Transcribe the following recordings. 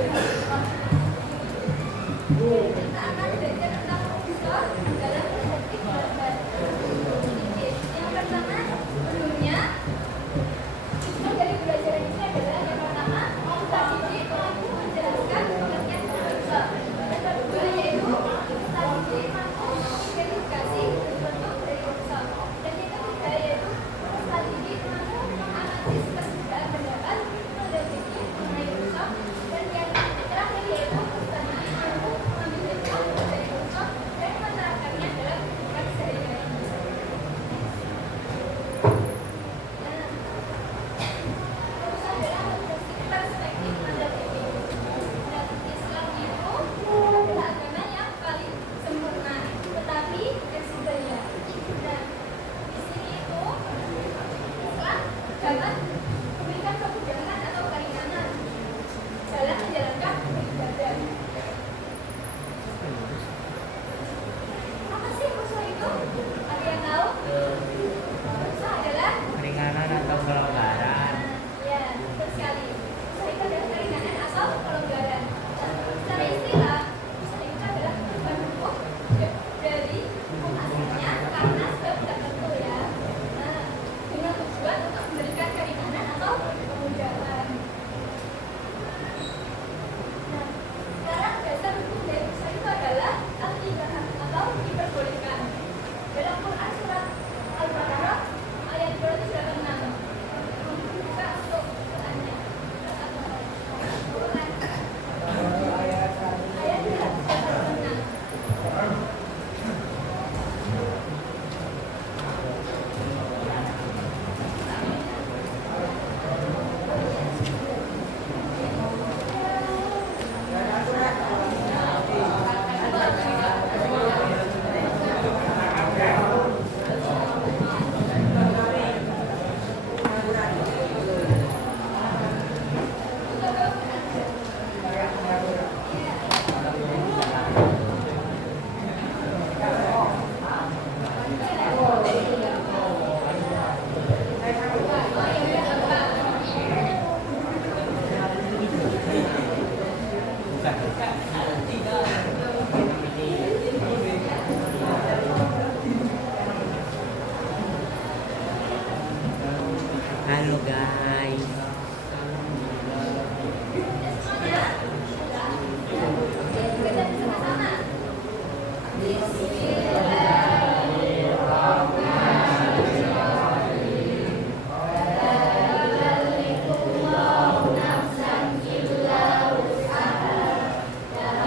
Kita akan belajar tentang unsur dalam perspektif gambar. Yang pertama, sebelumnya tujuan dari pembelajaran ini adalah yang pertama, kita didik mampu menjelaskan pengertian unsur. Yang kedua yaitu kita didik mampu mengidentifikasi bentuk dari unsur. Dan yang ketiga yaitu kita didik mampu menganalisis perbedaan pendapat, mendefinisi mengenai unsur. Dan yang terakhir yaitu kita didik mampu mengambil hikmah dari unsur dan menerapkannya dalam kehidupan sehari-hari. Unsur adalah perspektif mendefinisi. Dan Islam itu adalah agama yang paling sempurna, tetapi fleksibelnya. Dan di sini itu Islam dapat memberikan kemudahan atau keringanan dalam menjalankan beribadah. Apa sih unsur itu? Ada yang tahu? Unsur adalah Keringanan atau kelonggaran. ya, betul sekali. Unsur itu adalah keringanan atau pelonggaran. Dan secara istilah, unsur itu adalah perubahan hukum dari hukum asalnya karena sebab tertentu ya. Nah, dengan tujuan untuk memberikan keringanan atau kemudahan. Nah, sekarang dasar hukum dari unsur itu adalah al-ibahah atau diperbolehkan. Dalam Quran surat Al-Baqarah ayat 286. Buka untuk Qurannya. Quran ayat 286. Halo guys. Semuanya kita bersama-sama. Bismillahirrahmanirrahim.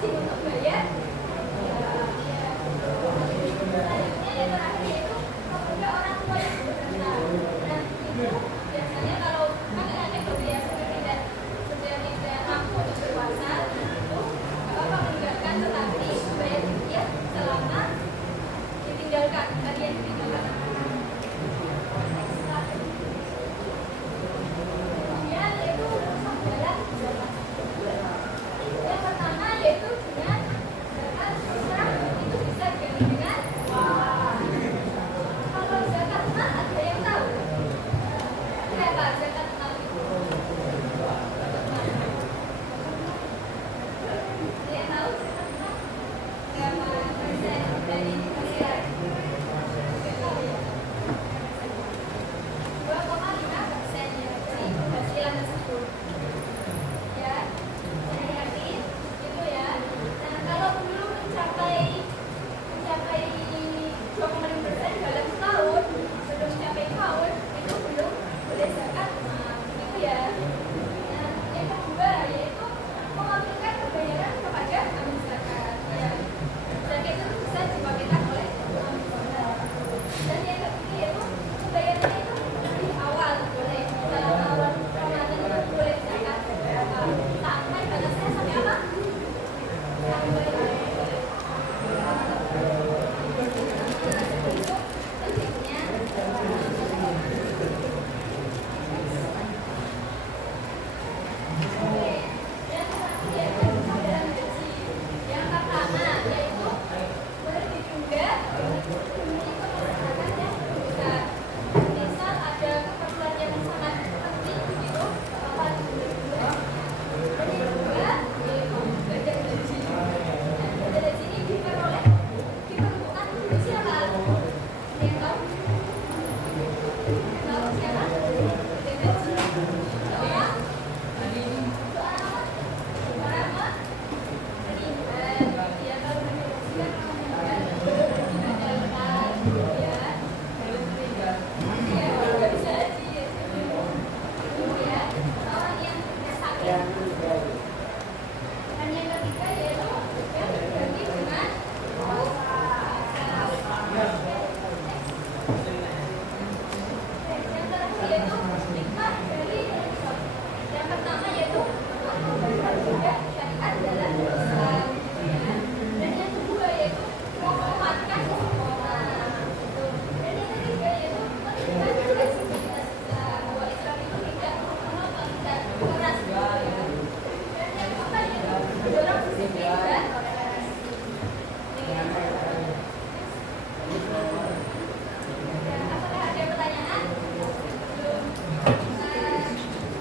wajib untuk bayar. Selanjutnya yang terakhir yaitu apabila orang tua yang bekerja. Nah, itu biasanya kalau kakek-kakek bekerja sudah tidak mampu untuk berpuasa, itu apa meninggalkan tetapi bayar fidyah selama ditinggalkan tadi yang ditinggalkan. Kemudian yaitu pembayaran zakat. Yang pertama yaitu dengan zakat fitrah, itu bisa diganti dengan kalau zakat mal ada yang tahu berapa zakat mal itu? Ada yang tahu zakat mal berapa persen dari penghasilan? 2,5% ya dari penghasilan tersebut. Ya, saya yakin itu ya. Nah, kalau belum mencapai 2,5% dalam setahun, sebelum mencapai tahun itu belum boleh zakat itu ya. Nah, yang kedua yaitu mewakilkan pembayaran kepada amil zakat. Ya, zakat itu bisa diwakilkan oleh amil zakat. Dan yang ketiga yaitu pembayarannya itu di awal boleh dalam awal Ramadan itu boleh zakat berapa? Sampai batasnya sampai apa? Sampai yang pertama yaitu boleh ditunda demi kemaslahatan yang besar. Misal ada keperluan yang sangat penting begitu, apa ditunda. Dan yang kedua yaitu ibadah haji. Ibadah haji ini diperuntukkan untuk siapa? Ada yang tahu? Tahu siapa? Ibadah haji. Seorang apa? Meninggal. Ya, kalau meninggal kan meninggalkan ya. Ya, nggak bisa haji ya. Ya, orang yang sakit. Dan yang ketiga yaitu yang diganti dengan yang terakhir yaitu hikmah dari Islam. Yang pertama yaitu juga syariat dalam Islam. Dan yang kedua yaitu menguatkan orang. Dan yang ketiga yaitu menunjukkan fleksibilitas Islam, bahwa Islam itu tidak menonton, tidak keras. Dan yang keempat yaitu mendorong disiplin dan toleransi. Ya, apakah ada pertanyaan? Belum bisa melakukan diskusi?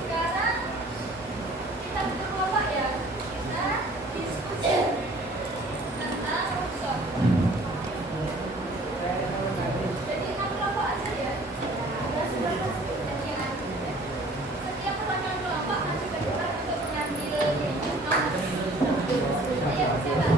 Sekarang kita berkelompok ya, kita diskusi tentang rukshoh. Jadi 6 kelompok aja ya. Sudah jadian. Setiap perwakilan kelompok maju ke depan untuk mengambil nomor. Ayo siapa?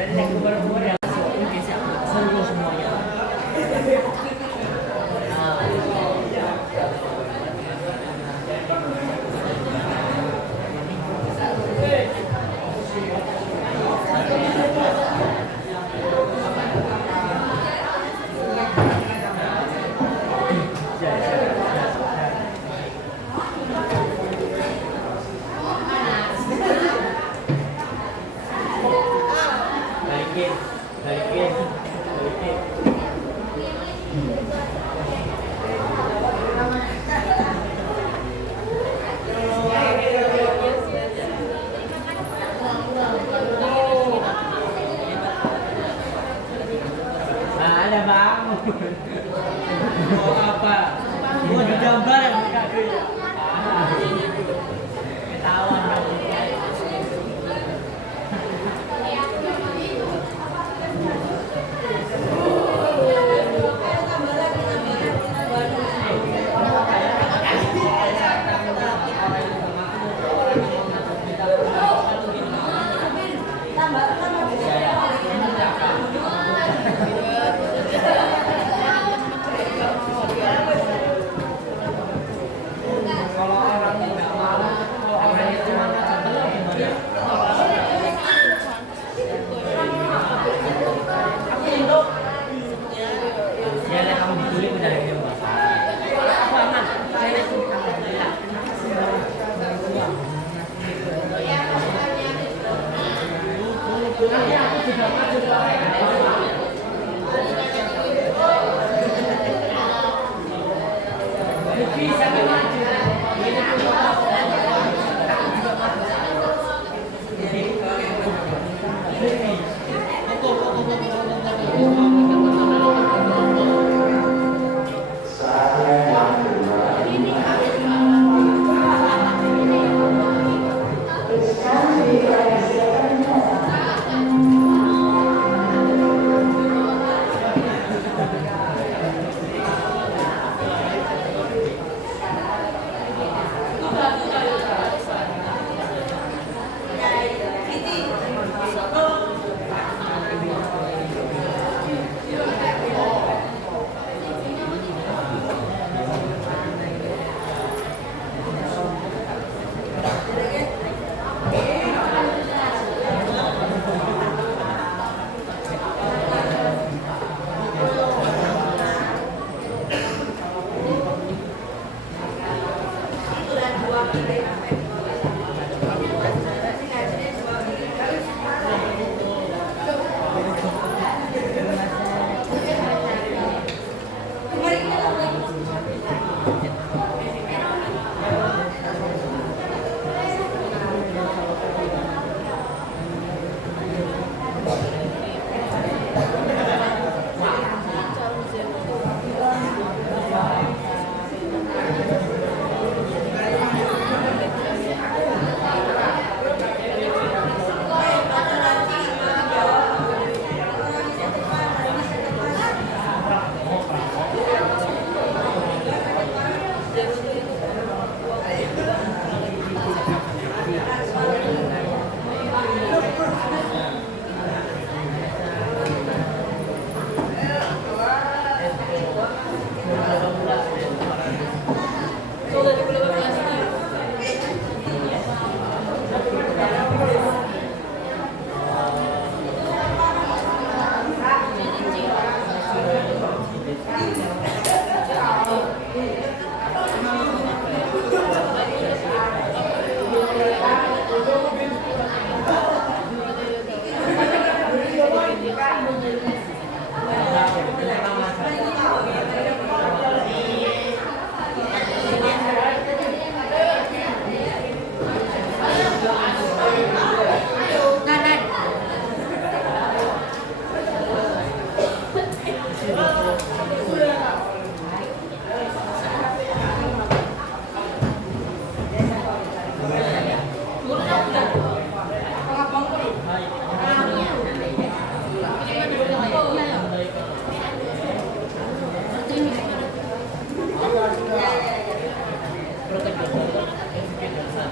Dari yang keluar-keluar ya seluruh semuanya. Balikin, balikin, balikin. Nah, ada bang. Mau apa? Mau digambar ya mereka dulu. Ketahuan dong. Kalau orang nggak mau, orangnya cuma belum gimana? Ya, lah kamu dikulik udah ada yang masalah. Aku aman. Saya alhamdulillah. Nanti aku juga maju bisa kan maju.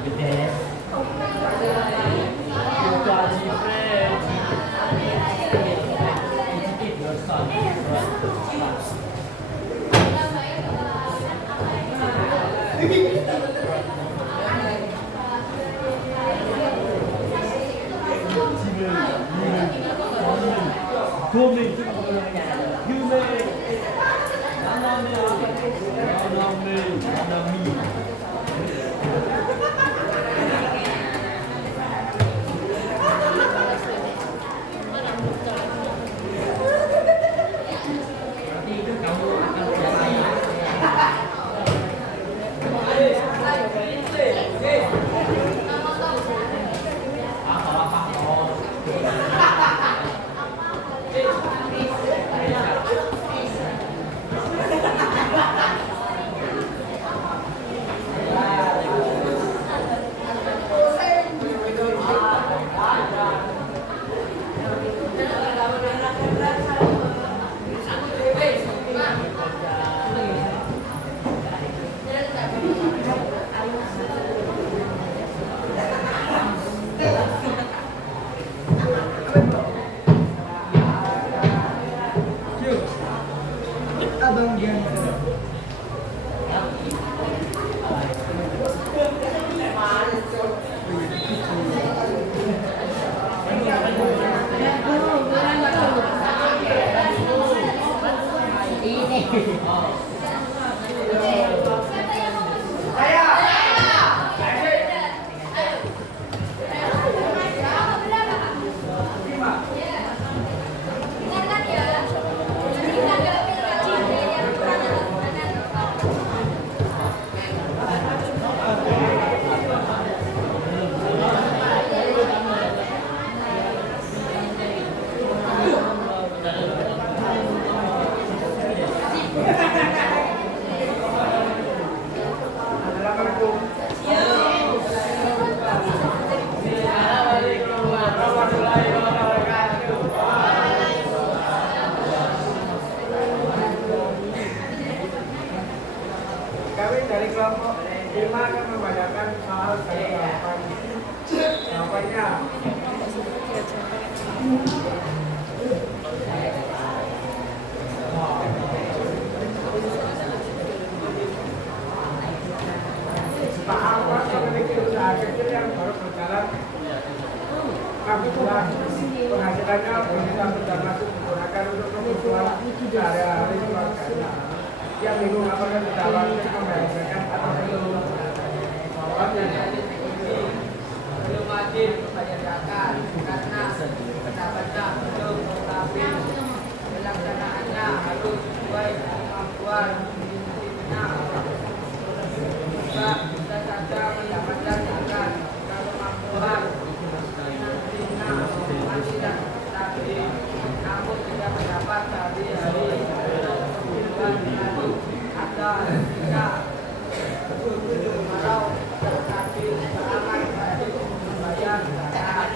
Gede. Gaji Freddy. Keep your son. Come Abang Ganteng. Kami dari kelompok 5 akan membacakan soal jawabannya. Pak Ahmad memiliki usaha kecil yang baru berjalan 6 bulan. Penghasilannya bisa bermasuk digunakan untuk kebutuhan sehari-hari keluarganya. Yang bingung apakah ditawarkan membayarkan atau belum. Jawabannya belum wajib membayar zakat karena pendapatnya belum tetapi pelaksanaannya harus sesuai kemampuan dirinya. Juga bisa saja mendapatkan zakat kalau kemampuan dirinya tidak stabil, namun tidak mendapat sehari-hari kebutuhan ada jika kalau stabil aman wajib membayar zakat.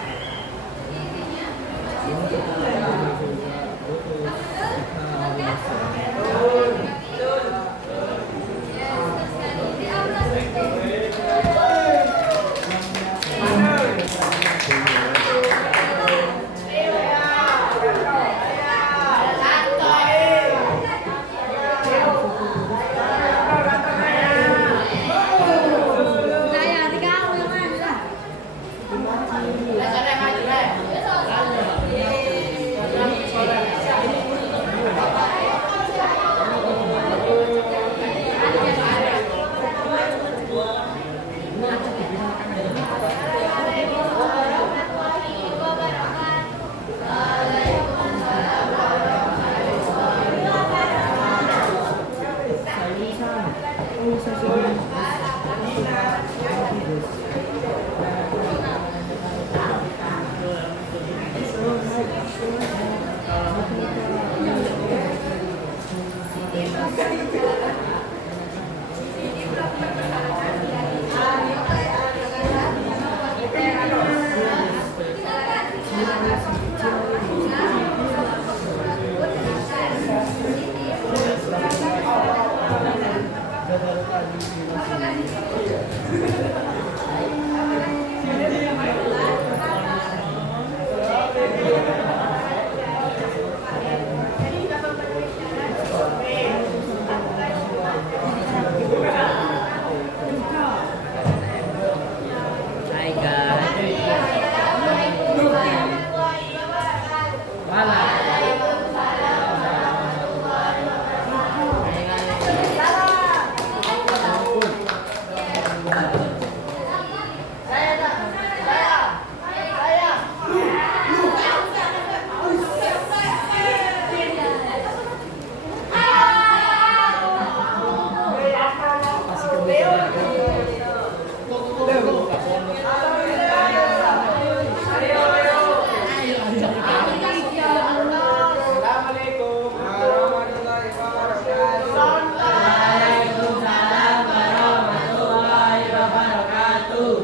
Assalamualaikum warahmatullahi wabarakatuh. Waalaikumsalam warahmatullahi wabarakatuh.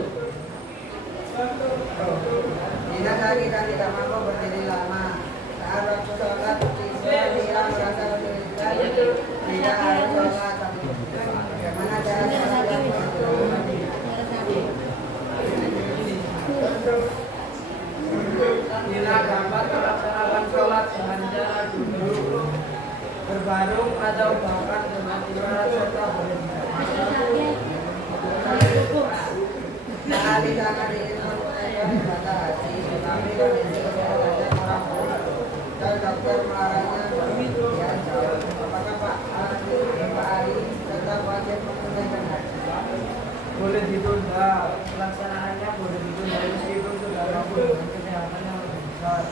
Tidak lagi kan tidak mampu berdiri lama. Saat waktu sholat tidak merasa kesulitan. Tidak harus sholat. Bagaimana cara sholat yang Bila dapat melaksanakan sholat dengan cara duduk, berbaring atau bahkan dengan ibarat serta berhenti. sekali sangat ingin menunaikan ibadah haji, tetapi kondisi kesehatannya kurang baik dan dokter melarangnya berpergian jauh. Apakah Pak Ali tetap wajib menunaikan haji? Boleh ditunda, pelaksanaannya boleh ditunda meskipun sudah mampu dengan kesehatan yang lebih besar.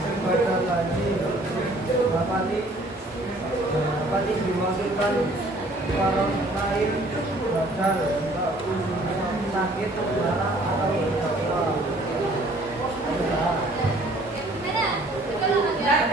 Sebadan lagi, Bapati diwakilkan para lain badal sakit darah atau berdoa. Gimana? Betul nggak?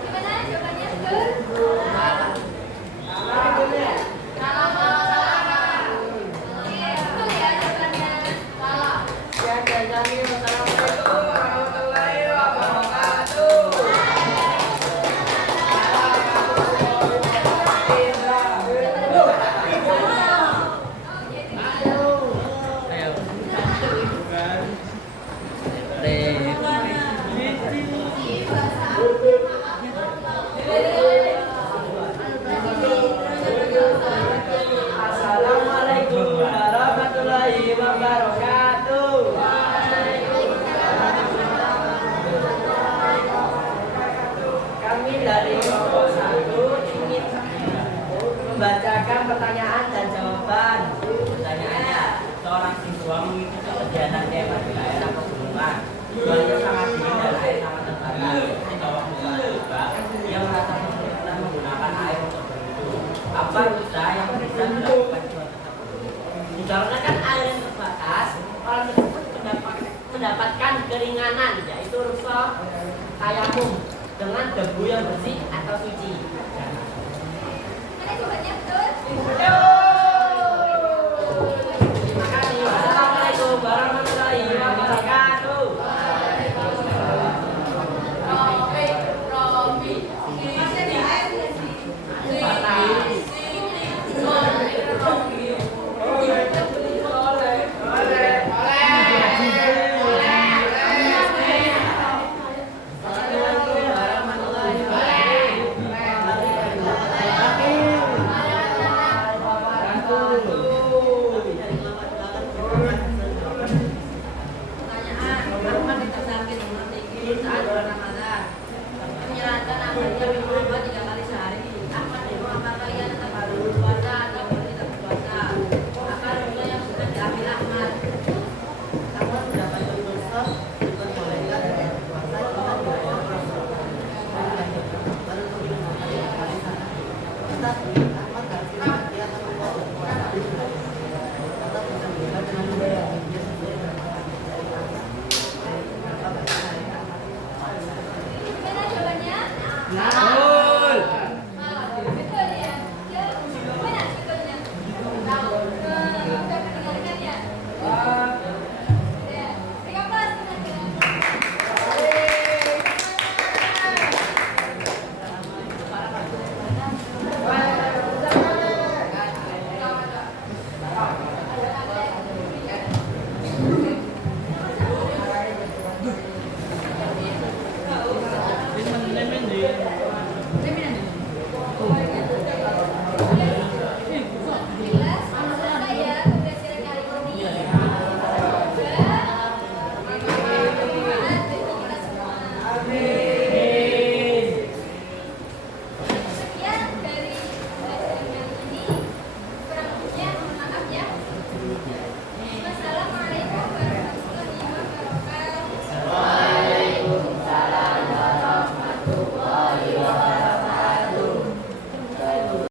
Gimana jawabannya? Betul? Oke, betul ya jawabannya. Salah. Ya, jadi wassalamualaikum warahmatullahi wabarakatuh. Ayo. Re. Assalamualaikum warahmatullahi wabarakatuh. Kami dari kelompok 1 ingin membacakan pertanyaan dan jawaban. Pertanyaannya, seorang siswa mengikuti kegiatan tema di daerah pegunungan. Tujuannya sangat dingin dan air sangat terbatas. Di bawah muka juga, ia merasa kesulitan menggunakan air untuk berwudu. Apa usaha yang bisa dilakukan siswa tersebut? Dikarenakan air yang terbatas, orang tersebut mendapatkan keringanan, yaitu rukhsah tayamum dengan debu yang bersih atau suci. Gimana jawabannya? Betul? Terima kasih. Assalamualaikum warahmatullahi wabarakatuh. Nah.